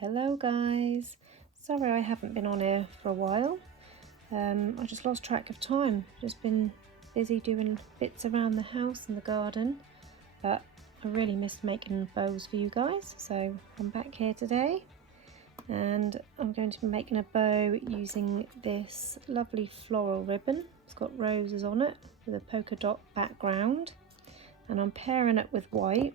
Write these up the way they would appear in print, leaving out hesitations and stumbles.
Hello guys, sorry I haven't been on here for a while. I just lost track of time, just been busy doing bits around the house and the garden, but I really missed making bows for you guys, so I'm back here today and I'm going to be making a bow using this lovely floral ribbon. It's got roses on it with a polka dot background and I'm pairing it with white.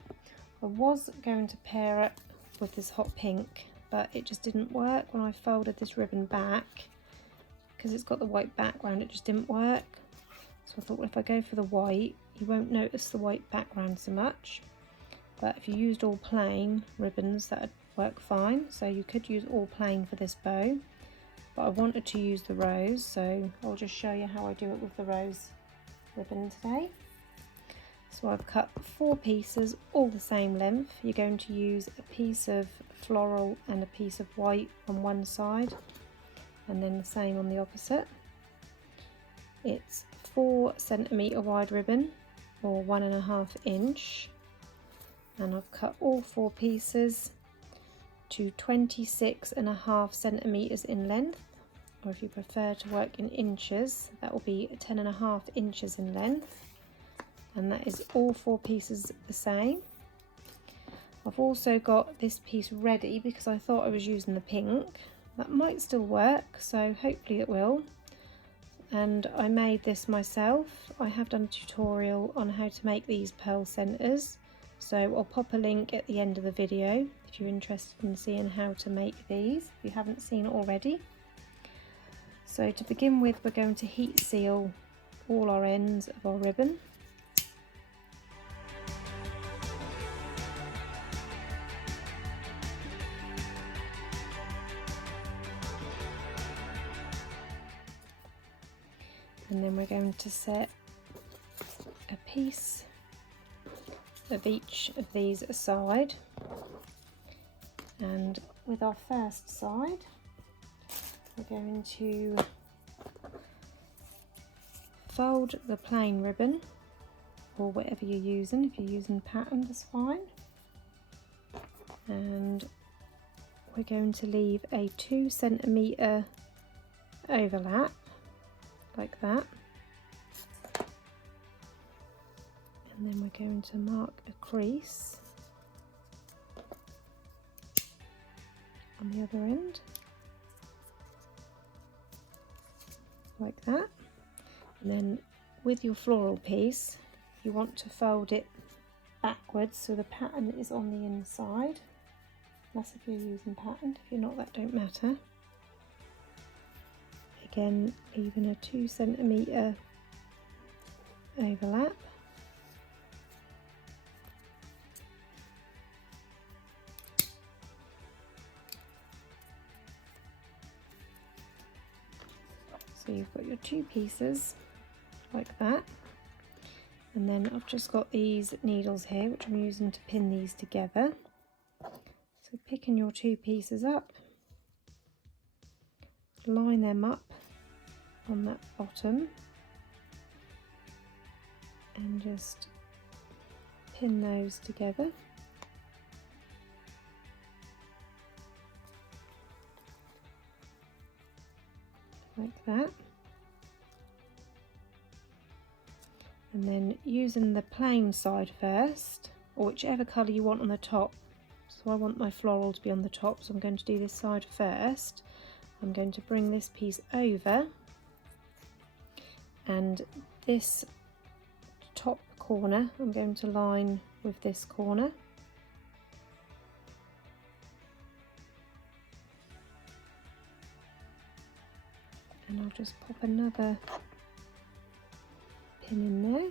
I was going to pair it with this hot pink, but it just didn't work when I folded this ribbon back because it's got the white background. It just didn't work, so I thought, well, if I go for the white, you won't notice the white background so much, but if you used all plain ribbons that would work fine. So you could use all plain for this bow, but I wanted to use the rose, so I'll just show you how I do it with the rose ribbon today. So I've cut 4 pieces, all the same length. You're going to use a piece of floral and a piece of white on one side, and then the same on the opposite. It's 4 centimetre wide ribbon, or 1.5 inch, and I've cut all 4 pieces to 26.5 centimetres in length, or if you prefer to work in inches, that will be 10.5 inches in length. And that is all 4 pieces the same. I've also got this piece ready because I thought I was using the pink. That might still work, so hopefully it will. And I made this myself. I have done a tutorial on how to make these pearl centres, so I'll pop a link at the end of the video if you're interested in seeing how to make these, if you haven't seen it already. So to begin with, we're going to heat seal all our ends of our ribbon. And then we're going to set a piece of each of these aside. And with our first side, we're going to fold the plain ribbon, or whatever you're using. If you're using pattern, that's fine. And we're going to leave a 2 centimetre overlap, like that, and then we're going to mark a crease on the other end, like that. And then with your floral piece, you want to fold it backwards so the pattern is on the inside. That's if you're using pattern. If you're not, that don't matter. Again, leaving a 2 centimetre overlap. So you've got your 2 pieces like that, and then I've just got these needles here which I'm using to pin these together. So picking your 2 pieces up, line them up on that bottom and just pin those together like that. And then using the plain side first, or whichever colour you want on the top. So I want my floral to be on the top, so I'm going to do this side first. I'm going to bring this piece over, and this top corner I'm going to line with this corner. And I'll just pop another pin in there.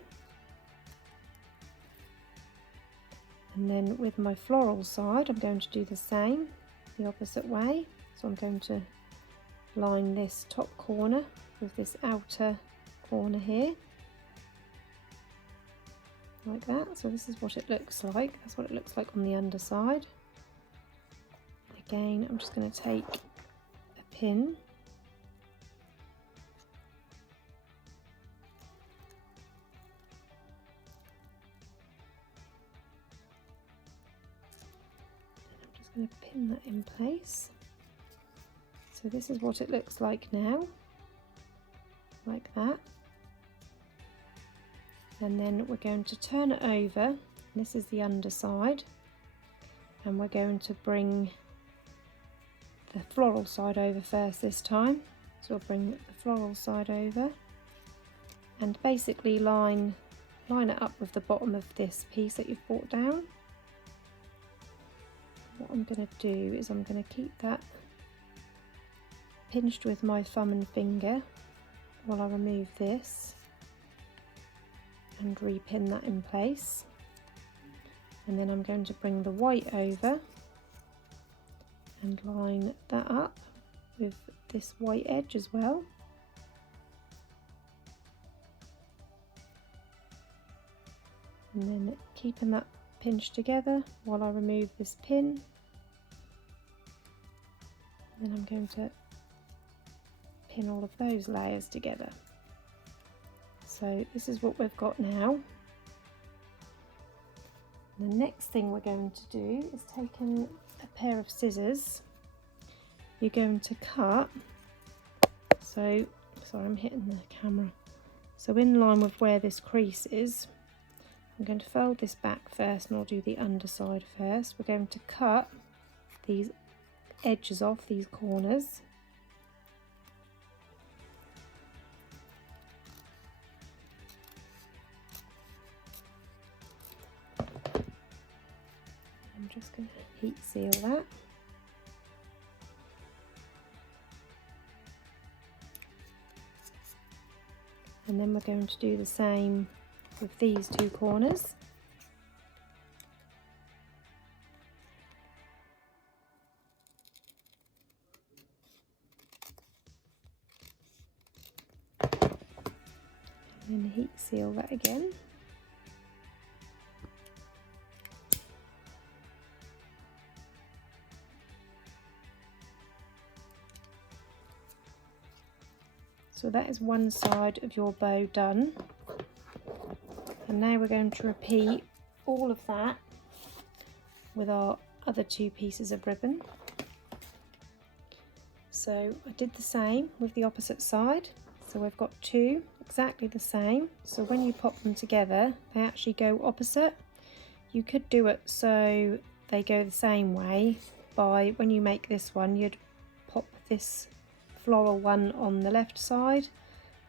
And then with my floral side, I'm going to do the same, the opposite way. So I'm going to line this top corner with this outer corner here, like that. So this is what it looks like. That's what it looks like on the underside. Again, I'm just going to take a pin going to pin that in place. So this is what it looks like now, like that. And then we're going to turn it over. This is the underside, and we're going to bring the floral side over first this time. So we'll bring the floral side over and basically line it up with the bottom of this piece that you've brought down. What I'm going to do is I'm going to keep that pinched with my thumb and finger while I remove this and repin that in place. And then I'm going to bring the white over and line that up with this white edge as well. And then keeping that pinched together while I remove this pin. And then I'm going to pin all of those layers together. So this is what we've got now. And the next thing we're going to do is take a pair of scissors. You're going to cut, so, sorry I'm hitting the camera. So in line with where this crease is, I'm going to fold this back first and I'll do the underside first. We're going to cut these edges off, these corners. I'm just going to heat seal that. And then we're going to do the same with these two corners. And then heat seal that again. So that is one side of your bow done. And now we're going to repeat all of that with our other two pieces of ribbon. So I did the same with the opposite side. So we've got two exactly the same. So when you pop them together, they actually go opposite. You could do it so they go the same way by, when you make this one, you'd pop this floral one on the left side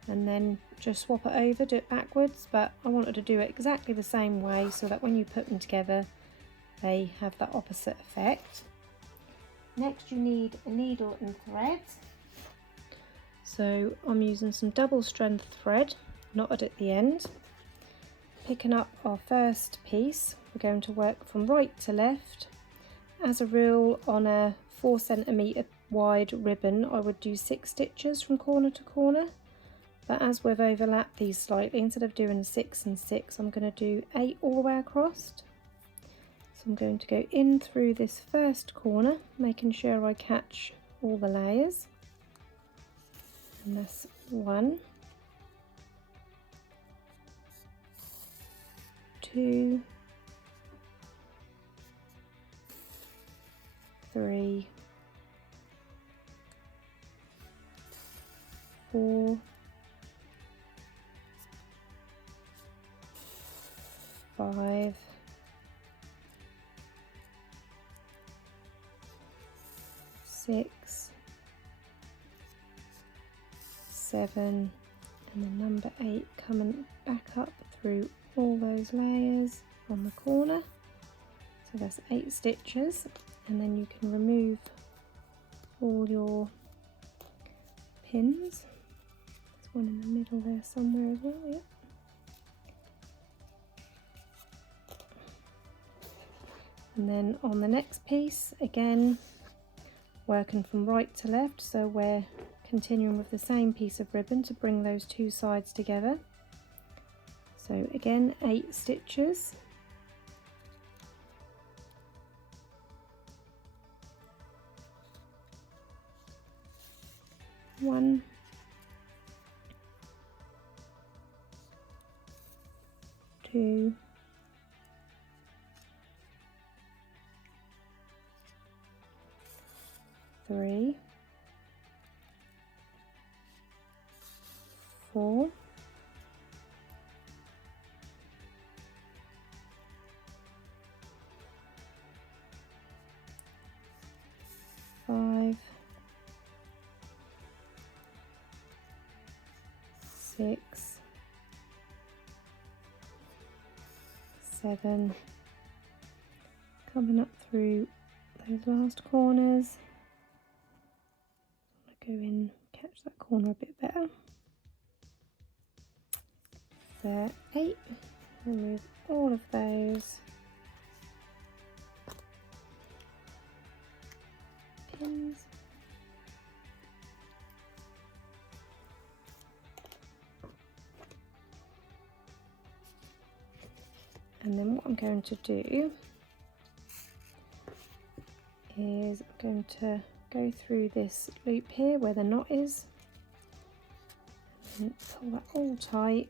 and then just swap it over, do it backwards, but I wanted to do it exactly the same way so that when you put them together they have that opposite effect. Next you need a needle and thread. So I'm using some double strength thread knotted at the end. Picking up our first piece, we're going to work from right to left. As a rule, on a 4 cm wide ribbon I would do 6 stitches from corner to corner. But as we've overlapped these slightly, instead of doing 6 and 6, I'm going to do 8 all the way across. So I'm going to go in through this first corner, making sure I catch all the layers. And that's 1, 2, 3, 4, 5, 6, 7, and then number 8 coming back up through all those layers on the corner. So that's 8 stitches, and then you can remove all your pins. There's one in the middle there somewhere as well, yep. And then on the next piece, again, working from right to left, so we're continuing with the same piece of ribbon to bring those two sides together. So again, 8 stitches. One, 2, 3, 4, 5, 6, 7, coming up through those last corners. I'm going to go in, catch that corner a bit better. There, 8, remove all of those pins. And then what I'm going to do is I'm going to go through this loop here where the knot is and pull that all tight.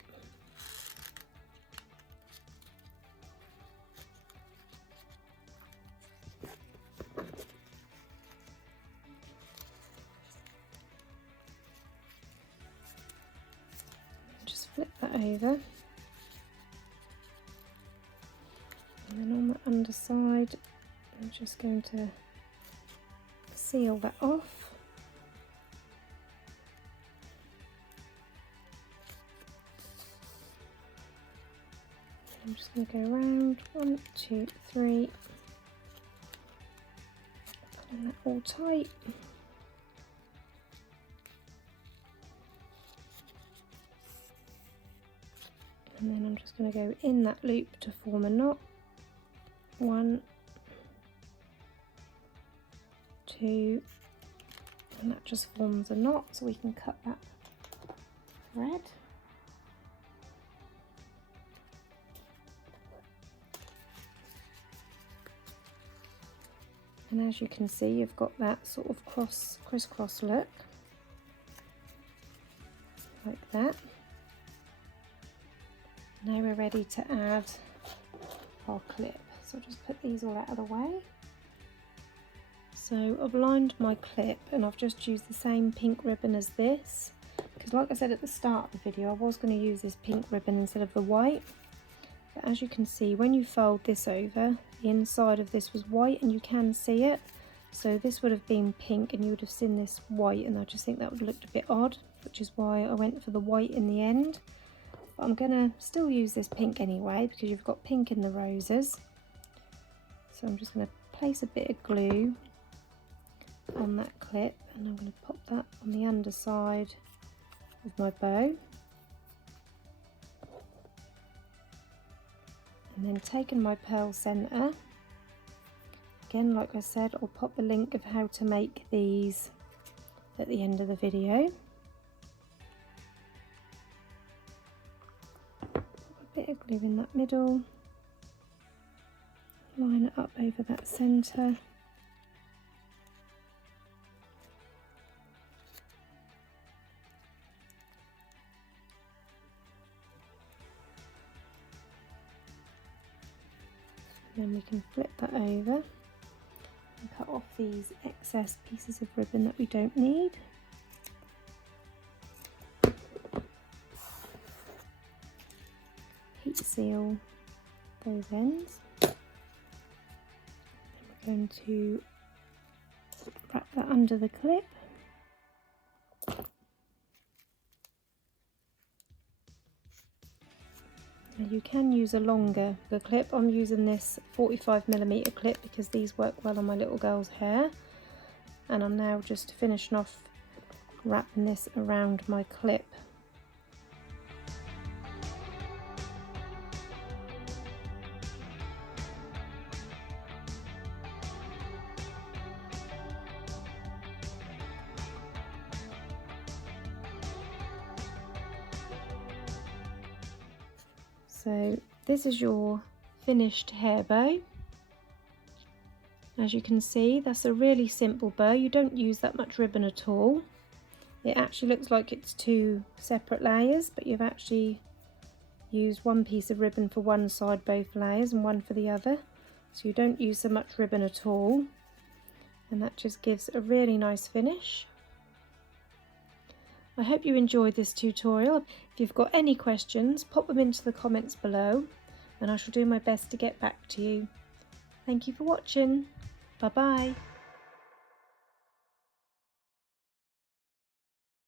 Just flip that over. And then on the underside, I'm just going to seal that off. I'm just going to go around 1, 2, 3, pulling that all tight. And then I'm just going to go in that loop to form a knot. 1, 2, and that just forms a knot, so we can cut that thread. And as you can see, you've got that sort of crisscross look, like that. Now we're ready to add our clip. So I'll just put these all out of the way. So I've lined my clip and I've just used the same pink ribbon as this, because like I said at the start of the video, I was going to use this pink ribbon instead of the white. But as you can see, when you fold this over, the inside of this was white and you can see it. So this would have been pink and you would have seen this white, and I just think that would have looked a bit odd, which is why I went for the white in the end. But I'm going to still use this pink anyway, because you've got pink in the roses. So I'm just going to place a bit of glue on that clip and I'm going to pop that on the underside of my bow. And then taking my pearl centre, again like I said, I'll pop the link of how to make these at the end of the video. Put a bit of glue in that middle. Line it up over that centre. And then we can flip that over and cut off these excess pieces of ribbon that we don't need. Heat seal those ends. Going to wrap that under the clip. Now you can use a longer clip. I'm using this 45mm clip because these work well on my little girl's hair. And I'm now just finishing off wrapping this around my clip. So this is your finished hair bow. As you can see, that's a really simple bow. You don't use that much ribbon at all. It actually looks like it's 2 separate layers, but you've actually used one piece of ribbon for one side, both layers, and one for the other. So you don't use so much ribbon at all. and that just gives a really nice finish. I hope you enjoyed this tutorial. If you've got any questions, pop them into the comments below and I shall do my best to get back to you. Thank you for watching. Bye bye.